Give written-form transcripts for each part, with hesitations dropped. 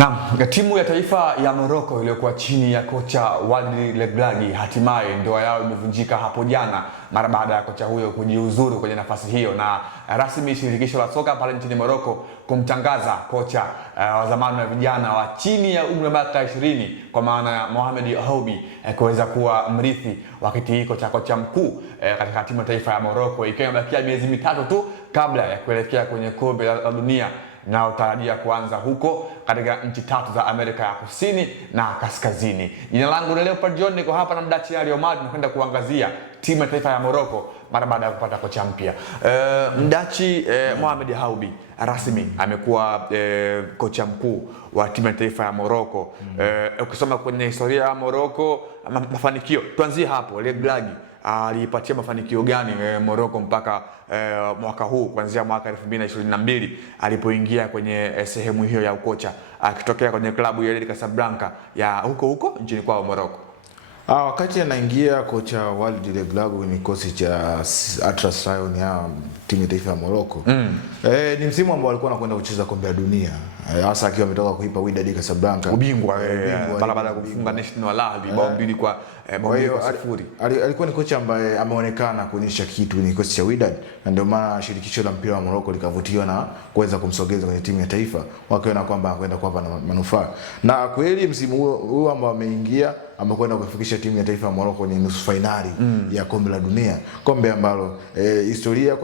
Naam, timu ya taifa ya Morocco iliyokuwa chini ya kocha Walid Regragui hatimaye ndoa yao imevunjika hapo jana mara baada ya kocha huyo kujiuzuru kwenye nafasi hiyo, na rasmi shirikisho la soka pale nchini Morocco kumtangaza kocha wa zamani wa vijana wa chini ya umri wa miaka 20 kwa maana ya Mohamed Houbi kuweza kuwa mrithi wa kiti hicho cha kocha mkuu katika timu ya taifa ya Morocco, ikiwa imebakia miezi mitatu tu kabla ya kuelekea kwenye kombe la dunia na utarajia kuanza huko katika nchi tatu za Amerika ya Kusini na Kaskazini. Jina langu ni Leopard John, niko hapa na Mdachi Ali Omar, tunakwenda kuangazia timu ya taifa ya Morocco mara baada ya kupata kocha mpya. Mdachi, Mohamed Houbi rasmi amekuwa kocha mkuu wa timu ya taifa ya Morocco. Ukisoma kwenye historia ya Morocco, mafanikio, tuanzie hapo. Regragui alipatia mafanikio gani Morocco mpaka mwaka huu, kuanzia mwaka 2022 alipoingia kwenye sehemu hiyo ya ukocha akitokea kwenye klabu ya Casablanca ya huko nchini kwao Morocco? Wakati anaingia kocha Walid Regragui kwenye kikosi cha Atlas Lions ya timu ya taifa ya Morocco, ni msimu ambao alikuwa anakwenda kucheza kombe la dunia, hasa akiwa ametoka kuipa Wydad Casablanca ubingwa baada ya kufunga National Al Ahly bao 2 kwa 0. Alikuwa ni kocha ambaye ameonekana kuonyesha kitu kwenye kikosi cha Wydad, na ndio maana shirikisho la mpira wa Morocco likavutiwa na kuweza kumsogeza kwenye timu ya taifa, wakiona kwamba anakwenda kuwapa manufaa. Na kweli msimu huo ambao ameingia amekwenda kufikisha timu ya taifa ya Morocco kwenye nusu finali ya kombe la dunia, kombe ambalo historia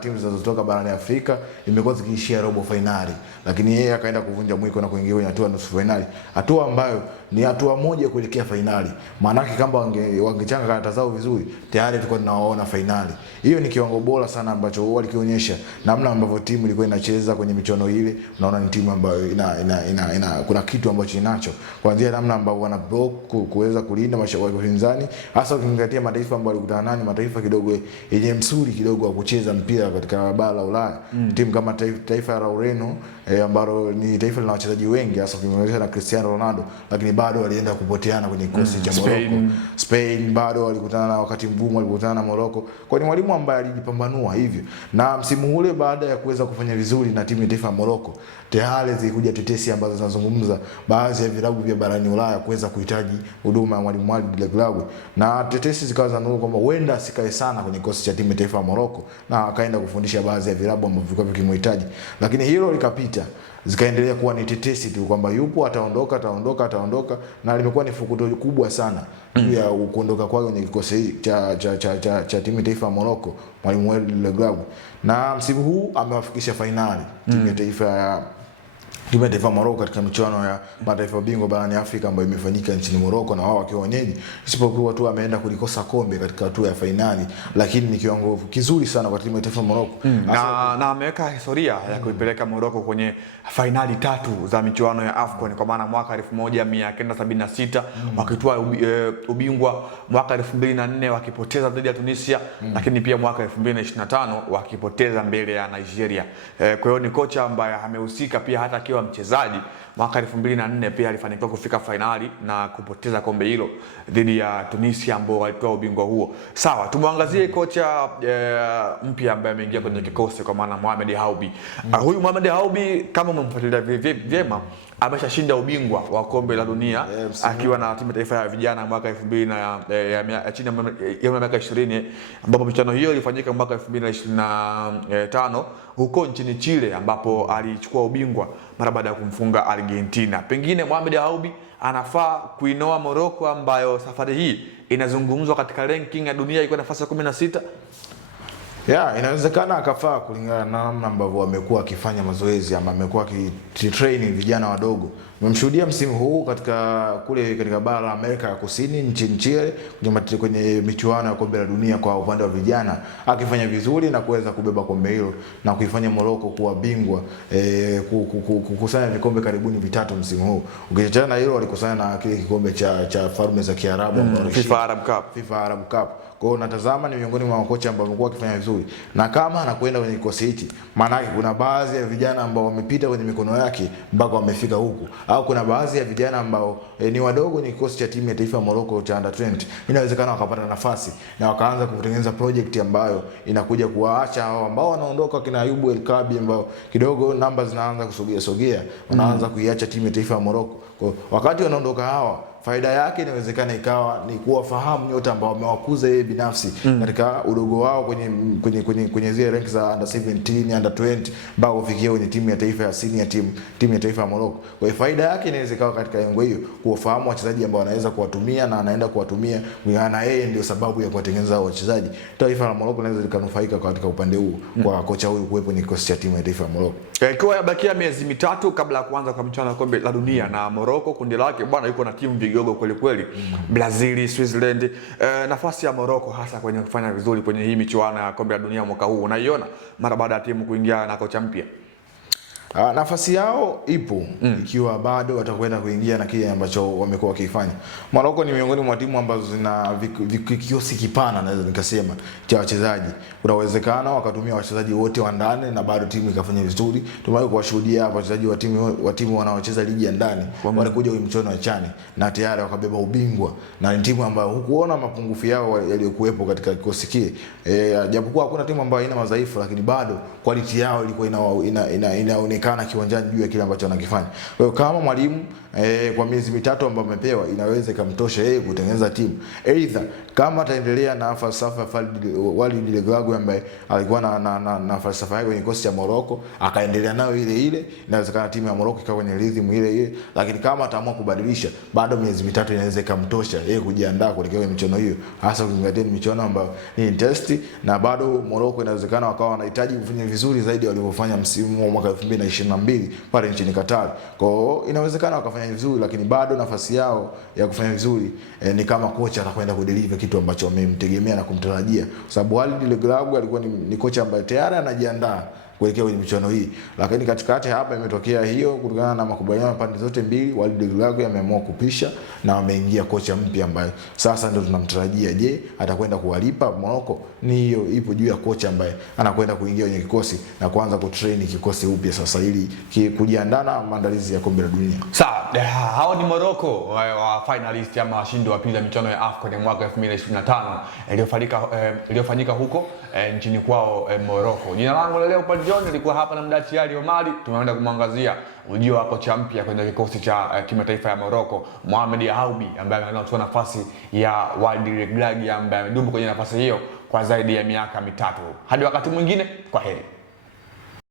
timu zinazotoka barani Afrika imekuwa zikiishia robo finali, lakini yeye akaenda kuvunja mwiko na kuingia kwenye hatua nusu finali, hatua ambayo ni hatua moja kuelekea finali. Maana yake kama wangechanga karata zao vizuri, tayari tulikuwa tunaona finali. Hiyo ni kiwango bora sana ambacho wao walikionyesha, namna ambavyo timu ilikuwa inacheza kwenye michuano ile. Unaona ni timu ambayo kuna kitu ambacho inacho, kuanzia namna ambavyo wana block kuweza kulinda mashabiki wapinzani, hasa ukizingatia mataifa ambayo walikutana nani, mataifa kidogo yenye msuri kidogo wa kucheza mpira katika bara la Ulaya. Timu kama taifa la Ureno ambalo ni taifa lina wachezaji wengi, hasa ukimwelekea na Cristiano Ronaldo, lakini bado walienda kupoteana kwenye kikosi cha Morocco. Spain bado walikutana na wakati mgumu, walikutana na Morocco. Kwa ni mwalimu ambaye alijipambanua hivyo, na msimu ule baada ya kuweza kufanya vizuri na timu ya taifa ya Morocco, tayari zilikuja tetesi ambazo zinazungumza baadhi ya vilabu vya barani Ulaya kuweza kuhitaji huduma ya mwalimu Walid Regragui, na tetesi zikawa zinanuka kwamba huenda asikae sana kwenye kikosi cha timu ya taifa ya Morocco na akaenda kufundisha baadhi ya vilabu ambavyo vilikuwa vikimhitaji, lakini hilo likapita. Zikaendelea kuwa ni tetesi tu kwamba yupo ataondoka, na limekuwa ni fukuto kubwa sana juu ya kuondoka kwake kwenye kikosi cha timu ya taifa ya Morocco mwalimu Walid Regragui. Na msimu huu amewafikisha finali timu ya taifa ya Morocco katika michuano ya mataifa bingwa barani Afrika ambayo imefanyika nchini Morocco, na wao wakiwa wenyeji, isipokuwa tu ameenda kulikosa kombe katika hatua ya finali, lakini ni kiwango kizuri sana kwa timu ya taifa ya Morocco. Na ameweka historia ya kuipeleka Morocco kwenye finali 3 za michuano ya AFCON, kwa maana mwaka 1976 wakitoa ubingwa, mwaka 2004 wakipoteza dhidi ya Tunisia, lakini pia mwaka 2025 wakipoteza mbele ya Nigeria. Kwa hiyo ni kocha ambaye amehusika pia, hata akiwa mchezaji mwaka 2004 pia alifanikiwa kufika finali na kupoteza kombe hilo dhidi ya Tunisia ambao walitoa ubingwa huo. Sawa, tumwangazie kocha mpya ambaye ameingia kwenye kikosi kwa maana Mohamed Houbi. Huyu Mohamed Houbi, kama umemfuatilia vyema, ameshashinda ubingwa wa kombe la dunia akiwa na timu ya taifa ya vijana mwaka 2000 chini ya miaka 20, ambapo michuano hiyo ilifanyika mwaka 2025 huko nchini Chile, ambapo alichukua ubingwa mara baada ya kumfunga Argentina. Pengine Mohamed Houbi anafaa kuinoa Morocco ambayo safari hii inazungumzwa katika ranking ya dunia iko nafasi ya 16. Inawezekana akafaa kulingana na namna ambavyo amekuwa akifanya mazoezi ama amekuwa akitrain vijana wadogo. Nimemshuhudia msimu huu katika bara la Amerika ya Kusini nchini Chile kwenye michuano ya kombe la dunia kwa upande wa vijana, akifanya vizuri na kuweza kubeba kombe hilo na kuifanya Morocco kuwa bingwa, kukusanya vikombe karibuni 3 msimu huu. Ukiachana na hilo, walikusanya na kile kikombe cha Falme za Kiarabu FIFA Arab Cup. Kwa hiyo natazama ni miongoni mwa makocha ambao wamekuwa wakifanya vizuri. vizuri, na kama anakwenda kwenye kikosi hichi, maana yake kuna baadhi ya vijana ambao wamepita kwenye mikono yake mpaka wamefika huku, au kuna baadhi ya vijana ambao ni wadogo kwenye kikosi cha timu ya taifa ya Morocco cha under 20, inawezekana wakapata nafasi na wakaanza kutengeneza project ambayo inakuja kuwaacha hao ambao wanaondoka, kina Ayubu El Kabi ambao kidogo namba zinaanza kusogea, wanaanza kuiacha timu ya taifa ya Morocco. Kwa wakati wanaondoka hawa, faida yake inawezekana ikawa ni kuwafahamu nyota ambao wamewakuza yeye binafsi katika udogo wao kwenye zile rank za under 17, under 20 mpaka kufikia kwenye timu ya taifa ya senior timu ya taifa ya Morocco. Kwa hiyo faida yake inaweza ikawa katika lengo hiyo, kuwafahamu wachezaji ambao wanaweza kuwatumia na anaenda kuwatumia, na yeye ndio sababu ya kuwatengeneza wachezaji. Taifa la Morocco linaweza likanufaika katika upande huu kwa kocha huyu kuwepo ni kikosi cha timu ya taifa ya Morocco. Ikiwa yabakia miezi mitatu kabla ya kuanza kwa michuano ya kombe la dunia, na Morocco kundi lake bwana yuko na timu vigogo kweli kweli, Brazil, Switzerland. Nafasi ya Morocco hasa kwenye kufanya vizuri kwenye hii michuano ya kombe la dunia mwaka huu unaiona mara baada ya timu kuingia na kocha mpya? Nafasi yao ipo ikiwa bado watakwenda kuingia na kile ambacho wamekuwa wakifanya. Morocco ni miongoni mwa timu ambazo zina kikosi kipana, naweza nikasema, cha wachezaji. Kuna uwezekano wakatumia wachezaji wote wa ndani na bado timu ikafanya vizuri. Tumewahi kuwashuhudia hapa wachezaji wa timu wanaocheza ligi ya ndani walikuja kwenye mchuano wa chani na tayari wakabeba ubingwa, na ni timu ambayo hukuona mapungufu yao yaliyokuwepo katika kikosi kile. Japokuwa hakuna timu ambayo haina madhaifu, lakini bado quality yao ilikuwa inaonekana kiwanjani juu ya kile ambacho anakifanya. Kwa hiyo kama mwalimu kwa miezi mitatu ambayo amepewa, inaweza ikamtosha yeye kutengeneza timu. Either kama ataendelea na falsafa ya Walid Regragui ambaye alikuwa na falsafa yake kwenye kikosi cha Morocco, akaendelea nayo ile, inawezekana timu ya Morocco ikawa kwenye rhythm ile. Lakini kama ataamua kubadilisha, bado miezi mitatu inaweza ikamtosha yeye kujiandaa kuelekea kwenye michuano hiyo, hasa ukizingatia michuano ambayo ni test, na bado Morocco inawezekana wakawa wanahitaji kufanya vizuri zaidi walivyofanya msimu wa mwaka 2022 pale nchini Qatar. Kwa hiyo inawezekana wakafanya vizuri, lakini bado nafasi yao ya kufanya vizuri ni kama kocha atakwenda kudeliver kitu ambacho wamemtegemea na kumtarajia, kwa sababu Walid Regragui alikuwa ni kocha ambaye tayari anajiandaa kuelekea kwenye michuano hii. Lakini katikati hapa imetokea hiyo, kutokana na makubaliano ya pande zote mbili, Walid Regragui ameamua kupisha na wameingia kocha mpya ambaye sasa ndio tunamtarajia. Je, atakwenda kuwalipa Morocco? Ni hiyo ipo juu ya kocha ambaye anakwenda kuingia kwenye kikosi na kuanza kutrain kikosi upya sasa, ili kujiandaa na maandalizi ya kombe la dunia. Sawa, hao ni Morocco wa finalist ama washindi wa pili ya michuano ya AFCON ya mwaka 2025 iliyofanyika huko nchini kwao Morocco. Jina langu leo John, nilikuwa hapa na Mdachi Ali Omari. Tumeenda kumwangazia ujio wa kocha mpya kwenye kikosi cha timu ya taifa ya Morocco, Mohamed Yaoubi, ambaye anachukua nafasi ya Walid Regragui ambaye amedumu kwenye nafasi hiyo kwa zaidi ya miaka mitatu. Hadi wakati mwingine, kwa heri.